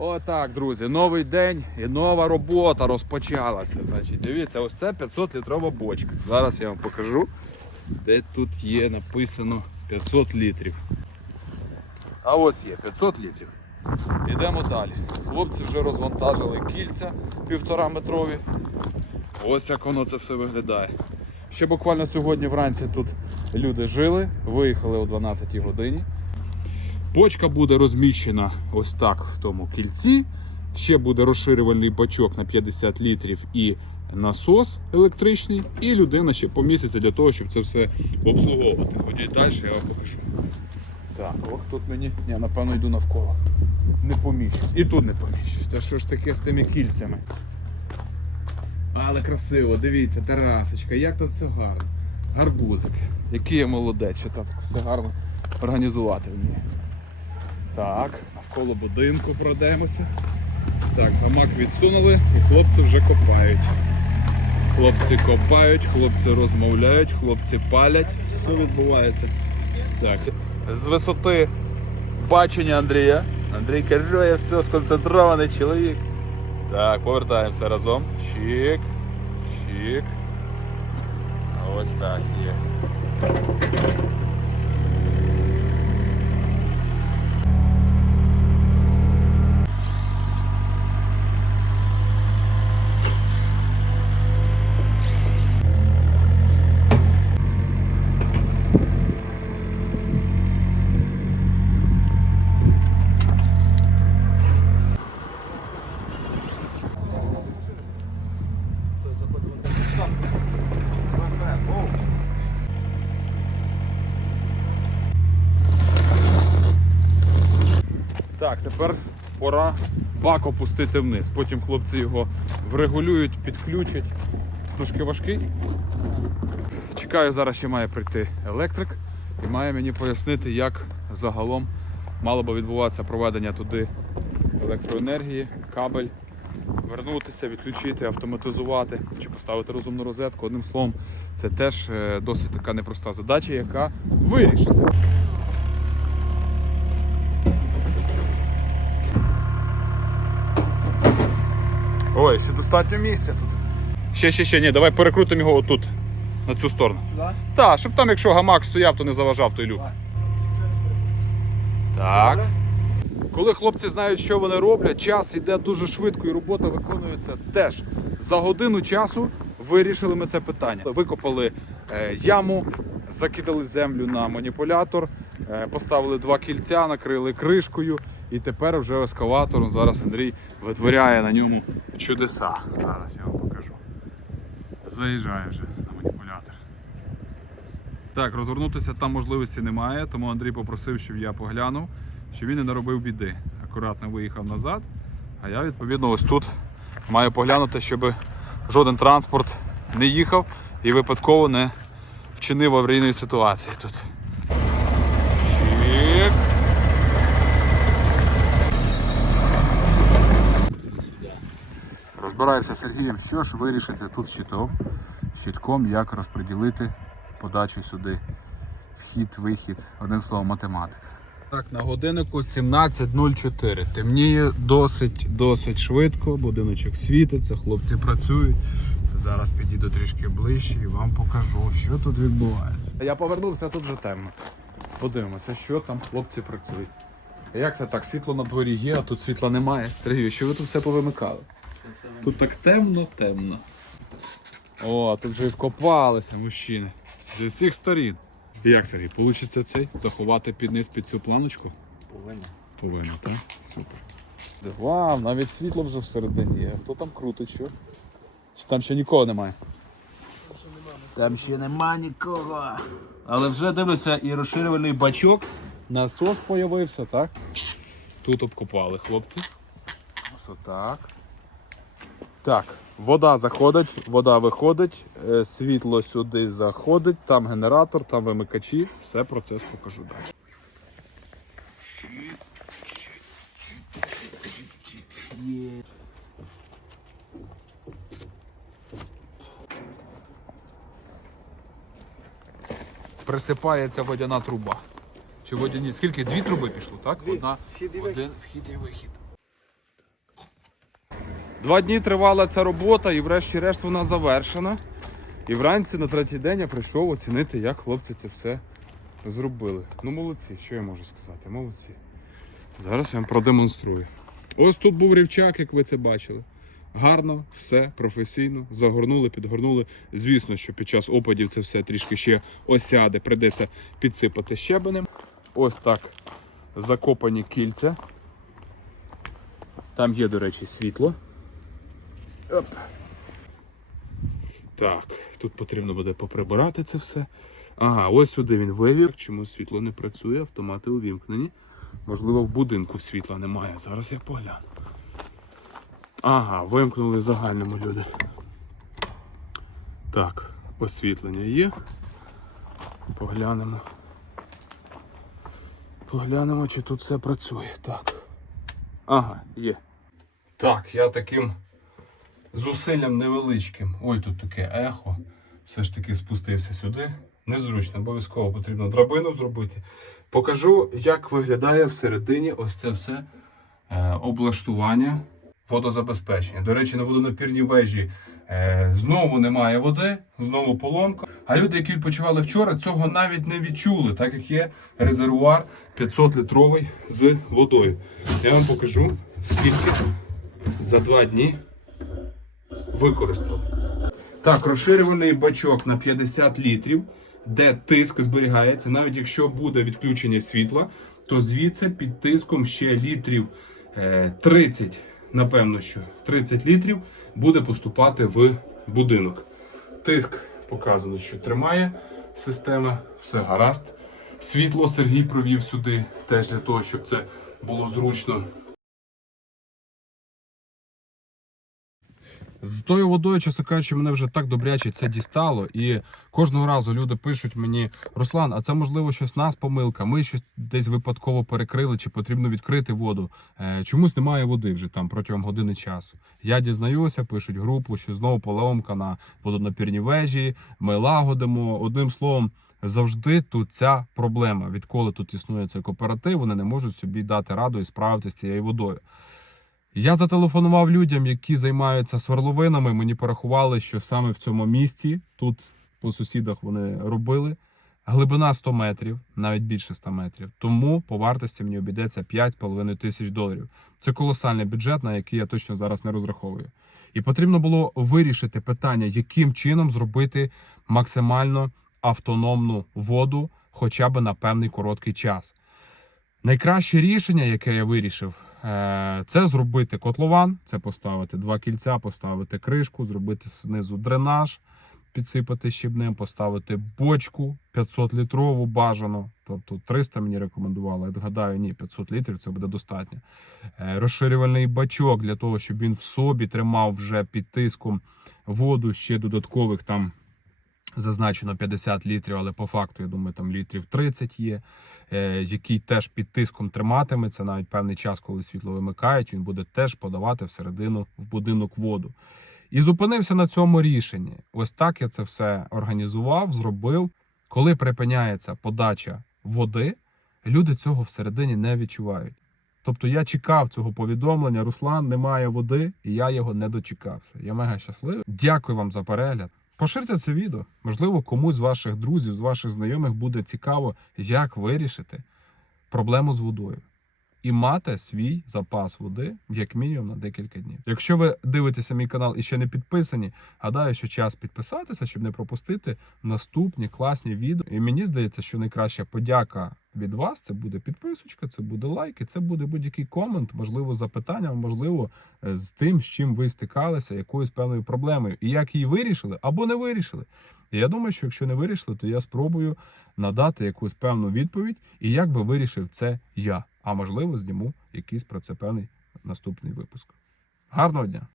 Отак, друзі, новий день і нова робота розпочалася. Значить, дивіться, ось це 500 літрова бочка. Зараз я вам покажу, де тут є написано 500 літрів. А ось є 500 літрів. Йдемо далі. Хлопці вже розвантажили кільця півтора метрові. Ось як воно це все виглядає. Ще буквально сьогодні вранці тут люди жили, виїхали о 12 годині. Почка буде розміщена ось так в тому кільці. Ще буде розширювальний бачок на 50 літрів і насос електричний, і людина ще поміститься для того, щоб це все обслуговувати. Ходіть далі, я вам покажу. Так, ох, тут мені. Ні, напевно йду навколо. Не поміщусь. І тут не поміщусь. Та що ж таке з тими кільцями? Але красиво, дивіться, терасочка, як тут все гарно. Гарбузик. Який я молодець, що так все гарно організувати вміє. Так, навколо будинку пройдемося. Так, гамак відсунули і хлопці вже копають. Хлопці копають, хлопці розмовляють, хлопці палять. Все відбувається. Так. З висоти бачення Андрія. Андрій керує, все сконцентрований чоловік. Так, повертаємося разом. Чик. Чик. Ось так є. Так, тепер пора бак опустити вниз. Потім хлопці його врегулюють, підключать. Трошки важкий. Чекаю, зараз ще має прийти електрик і має мені пояснити, як загалом мало би відбуватися проведення туди електроенергії, кабель, вернутися, відключити, автоматизувати чи поставити розумну розетку. Одним словом, це теж е, досить така непроста задача, яка вирішиться. Ой, ще достатньо місця тут. Ще, ще, ще, ні, давай перекрутимо його отут, на цю сторону. Сюди? Так, щоб там, якщо гамак стояв, то не заважав той люк. Так. Коли хлопці знають, що вони роблять, час йде дуже швидко і робота виконується теж. За годину часу вирішили ми це питання. Викопали е, яму, закидали землю на маніпулятор, е, поставили два кільця, накрили кришкою, і тепер вже ескаватором зараз Андрій витворяє на ньому чудеса. Зараз я вам покажу. Заїжджає вже на маніпулятор. Так, розвернутися там можливості немає, тому Андрій попросив, щоб я поглянув, щоб він не наробив біди. Акуратно виїхав назад, а я відповідно ось тут маю поглянути, щоб жоден транспорт не їхав і випадково не вчинив аварійної ситуації тут. Чик. Розбираємося з Сергієм, що ж вирішити тут щитом, щитком, як розподілити подачу сюди, вхід, вихід, одним словом, математика. Так, на годиннику 17.04. Темніє досить досить швидко, будиночок світиться, хлопці працюють. Зараз підійду трішки ближче і вам покажу, що тут відбувається. Я повернувся, тут вже темно. Подивимося, що там хлопці працюють. Як це так? Світло на дворі є, а тут світла немає. Сергію, що ви тут все повимикали? Тут так темно, темно. О, тут вже і вкопалися мужчини. З усіх сторін. І як, Сергій, вийде цей? Заховати під низ під цю планочку? Повинно. Повинно, так? Супер. Вау, навіть світло вже всередині є. Хто там крутить, що? Чи там ще нікого немає? Там ще нема нікого. Але вже дивлюся і розширювальний бачок. Насос появився, так? Тут обкопали хлопці. Ось отак. Так, вода заходить, вода виходить, е, світло сюди заходить, там генератор, там вимикачі. Все процес покажу далі. Присипається водяна труба. Чи водяні? Скільки? Дві труби пішло, так? Одна, один вхід і вихід. Два дні тривала ця робота і врешті-решт вона завершена. І вранці на третій день я прийшов оцінити, як хлопці це все зробили. Ну молодці, що я можу сказати? Молодці. Зараз я вам продемонструю. Ось тут був рівчак, як ви це бачили. Гарно, все професійно, загорнули, підгорнули. Звісно, що під час опадів це все трішки ще осяде, прийдеться підсипати щебенем. Ось так закопані кільця. Там є, до речі, світло. Оп. Так, тут потрібно буде поприбирати це все. Ага, ось сюди він вивів. Чому світло не працює, автомати увімкнені. Можливо, в будинку світла немає. Зараз я погляну. Ага, вимкнули в загальному люди. Так, освітлення є. Поглянемо. Поглянемо, чи тут все працює. Так. Ага, є. Так, я таким зусиллям невеличким. Ой, тут таке ехо. Все ж таки спустився сюди. Незручно, обов'язково потрібно драбину зробити. Покажу, як виглядає всередині ось це все е, облаштування водозабезпечення. До речі, на водонапірній вежі е, знову немає води, знову поломка. А люди, які відпочивали вчора, цього навіть не відчули, так як є резервуар 500 літровий з водою. Я вам покажу, скільки за два дні використали. Так, розширюваний бачок на 50 літрів, де тиск зберігається. Навіть якщо буде відключення світла, то звідси під тиском ще літрів е, 30, напевно, що 30 літрів буде поступати в будинок. Тиск показано, що тримає система, все гаразд. Світло Сергій провів сюди теж для того, щоб це було зручно. З тою водою, чесно кажучи, мене вже так добряче це дістало. І кожного разу люди пишуть мені: Руслан, а це можливо щось нас помилка. Ми щось десь випадково перекрили, чи потрібно відкрити воду. Е, чомусь немає води вже там протягом години часу. Я дізнаюся, пишуть групу, що знову поломка на водонапірній вежі. Ми лагодимо. Одним словом, завжди тут ця проблема. Відколи тут існує цей кооператив, вони не можуть собі дати раду і справитися з цією водою. Я зателефонував людям, які займаються сверловинами. Мені порахували, що саме в цьому місці, тут по сусідах вони робили. Глибина 100 метрів, навіть більше 100 метрів. Тому по вартості мені обійдеться 5,5 тисяч доларів. Це колосальний бюджет, на який я точно зараз не розраховую. І потрібно було вирішити питання, яким чином зробити максимально автономну воду, хоча б на певний короткий час. Найкраще рішення, яке я вирішив, це зробити котлован, це поставити два кільця, поставити кришку, зробити знизу дренаж, підсипати щебнем, поставити бочку 500 літрову бажано. Тобто 300 мені рекомендували. Я гадаю, ні, 500 літрів це буде достатньо. Е, Розширювальний бачок для того, щоб він в собі тримав вже під тиском воду ще додаткових там зазначено 50 літрів, але по факту, я думаю, там літрів 30 є, е, який теж під тиском триматиметься навіть певний час, коли світло вимикають, він буде теж подавати всередину в будинок воду. І зупинився на цьому рішенні. Ось так я це все організував, зробив. Коли припиняється подача води, люди цього всередині не відчувають. Тобто я чекав цього повідомлення, Руслан, немає води, і я його не дочекався. Я мега щасливий. Дякую вам за перегляд. Поширте це відео. Можливо, комусь з ваших друзів, з ваших знайомих буде цікаво, як вирішити проблему з водою. І мати свій запас води як мінімум на декілька днів. Якщо ви дивитеся мій канал і ще не підписані, гадаю, що час підписатися, щоб не пропустити наступні класні відео. І мені здається, що найкраща подяка від вас це буде підписочка, це буде лайк, і це буде будь-який комент, можливо, запитання, можливо, е, з тим, з чим ви стикалися, якоюсь певною проблемою, і як її вирішили або не вирішили. Я думаю, що якщо не вирішили, то я спробую надати якусь певну відповідь, і як би вирішив це я. А можливо, зніму якийсь про це певний наступний випуск. Гарного дня!